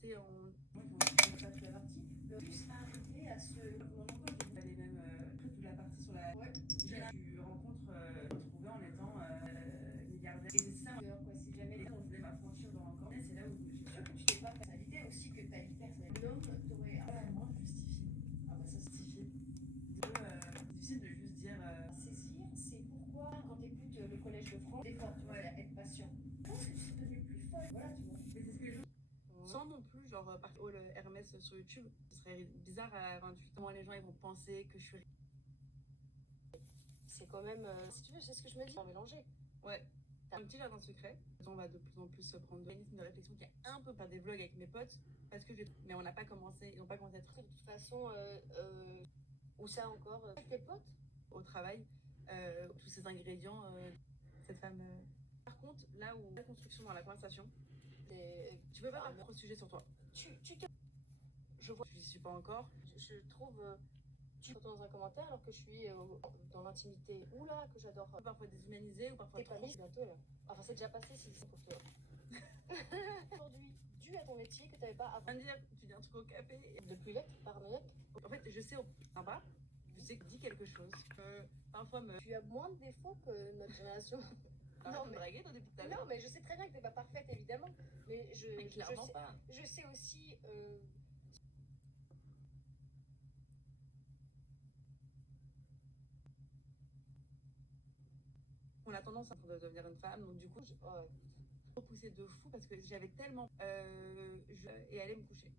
rester en... Moi, je pense que la partie le plus arrivé à ce moment où tu allais même toute la partie sur la. Ouais. Tu rencontres retrouvé en étant milliardaire. Et c'est ça, quoi. Si jamais on voulait m'affranchir dans encore, c'est là où je suis sûre que tu t'es pas fait. L'idée aussi que ta vie personnelle, l'homme t'aurait vraiment justifié. Ah bah ça justifie. Difficile de juste dire. Saisir, c'est pourquoi quand tu écoutes le Collège de France, l'effort, tu vois, être patient. Je pense que tu es devenu plus folle. Voilà, tu vois. Mais c'est ce que je. Sans non plus, genre, par exemple, le Hermès sur YouTube, ce serait bizarre à 28 ans. Les gens, ils vont penser que je suis... C'est quand même, si tu veux, c'est ce que je me dis, mélanger. Ouais. T'as un petit jardin secret. On va de plus en plus prendre une réflexion qui est un peu pas des vlogs avec mes potes, parce que mais on n'a pas commencé, ils n'ont pas commencé à être... De toute façon, où ça encore avec tes potes au travail, tous ces ingrédients, cette femme... Par contre, là où la construction dans la conversation, tu peux pas avoir trop de sujets sur toi. Je vois, je n'y suis pas encore. Je trouve, tu es dans un commentaire alors que je suis dans l'intimité. Oula, que j'adore. Parfois déshumanisé ou parfois t'es pas mis bientôt là. Enfin, c'est déjà passé si c'est pour toi. Aujourd'hui, dû à ton métier que tu n'avais pas avant. Dire, tu dis un truc au café. Depuis lettre par lettre. En fait, je sais, sympa, je sais que dis quelque chose. Parfois, tu as moins de défauts que notre génération. Non, mais draguer toi depuis tout à l'heure. Non, mais je sais très bien que t'es pas parfaite, évidemment. Mais clairement pas. Je sais aussi. On a tendance à devenir une femme, donc du coup, je repoussais de fou parce que j'avais tellement. Et aller me coucher.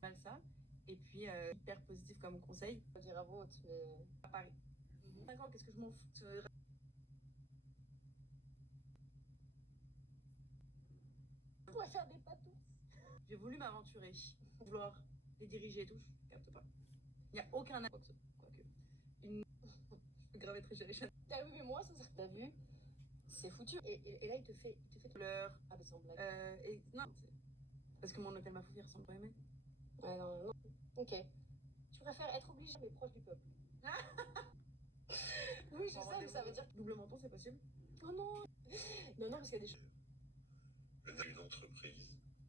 Mal ça. Et puis, hyper positif comme conseil. On va dire à votre, mais. À Paris. 5 ans, qu'est-ce que je m'en fous? On pourrait faire des patous. J'ai voulu m'aventurer, vouloir les diriger et tout, je capte pas. Il n'y a aucun acte, quoique. Je peux graver très cher les chaînes. T'as vu, mais moi, ça serait. T'as vu? C'est foutu. Et là, il te fait pleurs. Ah, bah, sans blague. Et non, parce que mon hôtel m'a foutu, il ressemble pas aimé. Ouais, non. Ok. Tu préfères être obligé, mais proche du peuple. Oui, je sais, mais ça veut dire. Double menton, c'est possible? Oh non! Non, parce qu'il y a des choses. Une entreprise.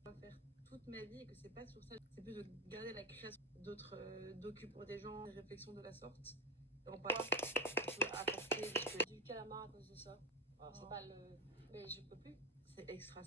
On va faire toute ma vie et que c'est pas sur ça. C'est plus de garder la création d'autres docus pour des gens, des réflexions de la sorte. Et on peut apporter du calamar à cause de ça. Alors, c'est pas le. Mais je peux plus. C'est extra.